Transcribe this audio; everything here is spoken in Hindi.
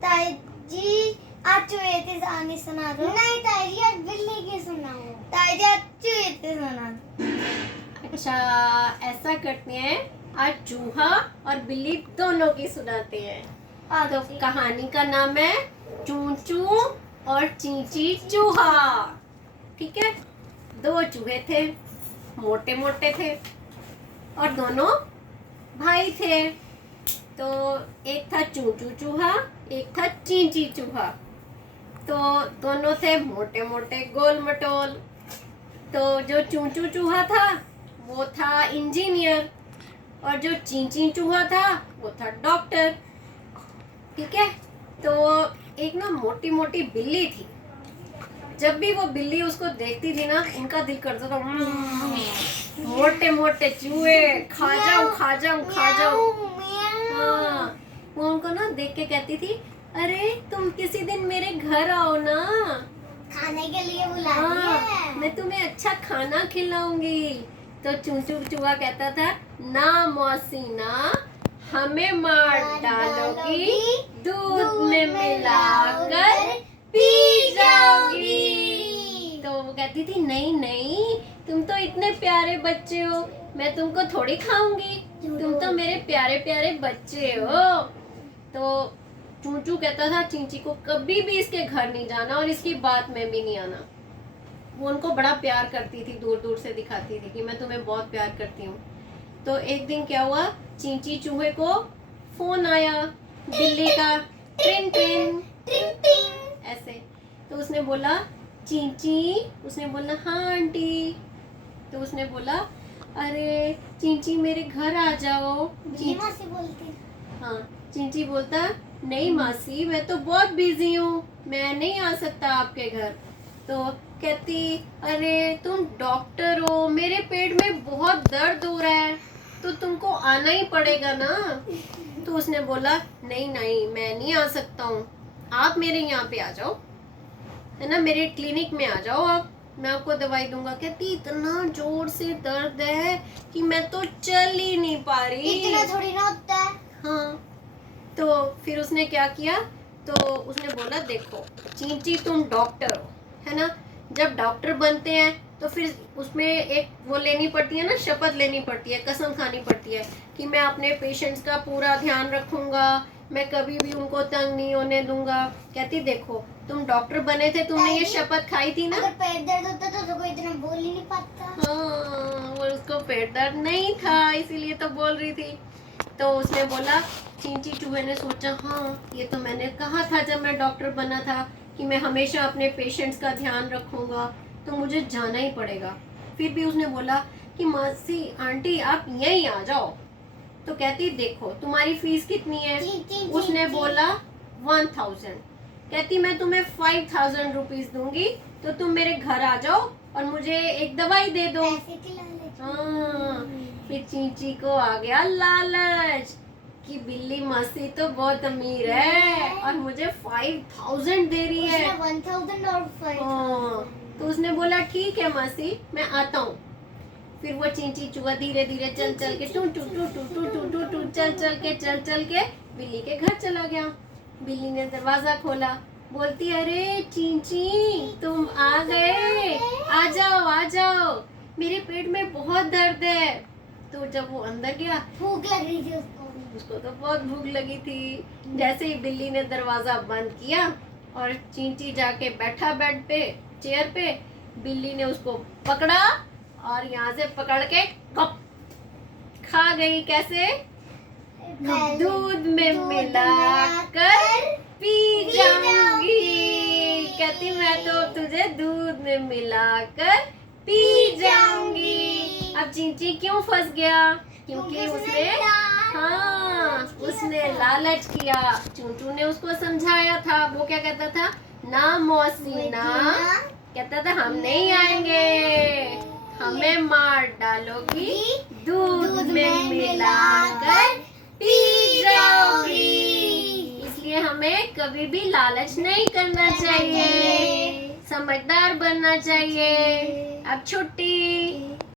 ताई जी आज चूहे की कहानी सुना दो। नहीं ताई जी आज बिल्ली की सुनाओ। ताई जी आज चूहे की सुना दो। अच्छा ऐसा करते हैं, आज चूहा और बिल्ली दोनों की सुनाते हैं। तो कहानी का नाम है चूचू और चींची चूहा। ठीक है, दो चूहे थे, मोटे मोटे थे और दोनों भाई थे। तो एक था चूचू चूहा, एक था चींची चूहा। तो दोनों थे मोटे मोटे गोल मटोल। तो जो चूचू चूहा था वो था इंजीनियर और जो चींची चूहा था वो था डॉक्टर। ठीक है, तो एक ना मोटी मोटी बिल्ली थी। जब भी वो बिल्ली उसको देखती थी ना, उनका दिल करता था मोटे मोटे चूहे खा जाऊं खा जाऊं खा जाऊं। हाँ, वो उनको ना देख के कहती थी, अरे तुम किसी दिन मेरे घर आओ ना, खाने के लिए बुला रही है। मैं तुम्हें अच्छा खाना खिलाऊंगी। तो चूचू चूहा कहता था, ना मौसी ना, हमें मार डालोगी, दूध में मिलाकर पी जाओगी। तो वो कहती थी, नहीं नहीं, तुम तो इतने प्यारे बच्चे हो, मैं तुमको थोड़ी खाऊंगी, तुम तो मेरे प्यारे प्यारे बच्चे हो। तो चूचू कहता था चींची को, कभी भी इसके घर नहीं जाना और इसकी बात में भी नहीं आना। वो उनको बड़ा प्यार करती थी, दूर दूर से दिखाती थी कि मैं तुम्हें बहुत प्यार करती हूँ। तो एक दिन क्या हुआ, चींची चूहे को फोन आया बिल्ली का, ट्रिन ट्रिन ट्रिन ट्रिन ऐसे। तो उसने बोला चींची, उसने बोला हाँ आंटी। तो उसने बोला, अरे चींची मेरे घर आ जाओ। मासी बोलती। हाँ, चींची बोलता, नहीं मासी मैं तो बहुत बिजी हूँ, मैं नहीं आ सकता आपके घर। तो कहती, अरे तुम डॉक्टर हो, मेरे पेट में बहुत दर्द हो रहा है, तो तुमको आना ही पड़ेगा ना। तो उसने बोला, नहीं नहीं मैं नहीं आ सकता हूँ, आप मेरे यहाँ पे आ जाओ, है ना, मेरे क्लिनिक में आ जाओ आप, मैं आपको दवाई दूंगा। कहती, इतना जोर से दर्द है कि मैं तो चल ही नहीं पा रही। इतना थोड़ी ना होता है। हाँ, तो फिर उसने क्या किया, तो उसने बोला, देखो चींची तुम डॉक्टर हो, है ना, जब डॉक्टर बनते हैं तो फिर उसमें एक वो लेनी पड़ती है ना, शपथ लेनी पड़ती है, कसम खानी पड़ती है कि मैं अपने पेशेंट्स का पूरा ध्यान रखूंगा, मैं कभी भी उनको तंग नहीं होने दूंगा। कहती, देखो तुम डॉक्टर बने थे, तुमने ये शपथ खाई थी ना। अगर पेट दर्द होता तो कोई इतना बोल ही नहीं पाता। हाँ, वो उसको पेट दर्द नहीं था, इसीलिए तो बोल रही थी। तो उसने बोला, चींची चूहे ने सोचा, हाँ ये तो मैंने कहा था जब मैं डॉक्टर बना था कि मैं हमेशा अपने पेशेंट्स का ध्यान रखूंगा, तो मुझे जाना ही पड़ेगा। फिर भी उसने बोला कि मासी आंटी आप यहीं आ जाओ। तो कहती, देखो तुम्हारी फीस कितनी है। उसने बोला 1000। कहती, मैं तुम्हें 5000 रुपीज दूंगी, तो तुम मेरे घर आ जाओ और मुझे एक दवाई दे दो। हाँ, फिर चींची को आ गया लालच कि बिल्ली मासी तो बहुत अमीर है और मुझे 5000 दे रही है। 1000 और 5000। हाँ, तो उसने बोला, ठीक है मासी मैं आता हूँ। फिर वो चींची चूहा धीरे धीरे चल चल के टू टू टू टू टू टू टू टू चल चल के बिल्ली के घर चला गया। बिल्ली ने दरवाजा खोला, बोलती, अरे चींची तुम आ गए, आ जाओ, मेरे पेट में बहुत दर्द है। तो जब वो अंदर गया, भूख लग रही थी उसको तो बहुत भूख लगी थी। जैसे ही बिल्ली ने दरवाजा बंद किया और चींची जाके बैठा बेड पे, चेयर पे, बिल्ली ने उसको पकड़ा और यहाँ से पकड़ के कप खा गई। कैसे? दूध में मिलाकर पी जाऊंगी। कहती, मैं तो तुझे दूध में मिलाकर पी जाऊंगी। अब चींची क्यों फंस गया? क्योंकि उसने लालच किया। चूचू ने उसको समझाया था, वो क्या कहता था, ना मौसी ना, कहता था हम नहीं आएंगे, हमें मार डालोगी, दूध में मिलाकर पी जाओगी। इसलिए हमें कभी भी लालच नहीं करना चाहिए, समझदार बनना चाहिए। अब छुट्टी।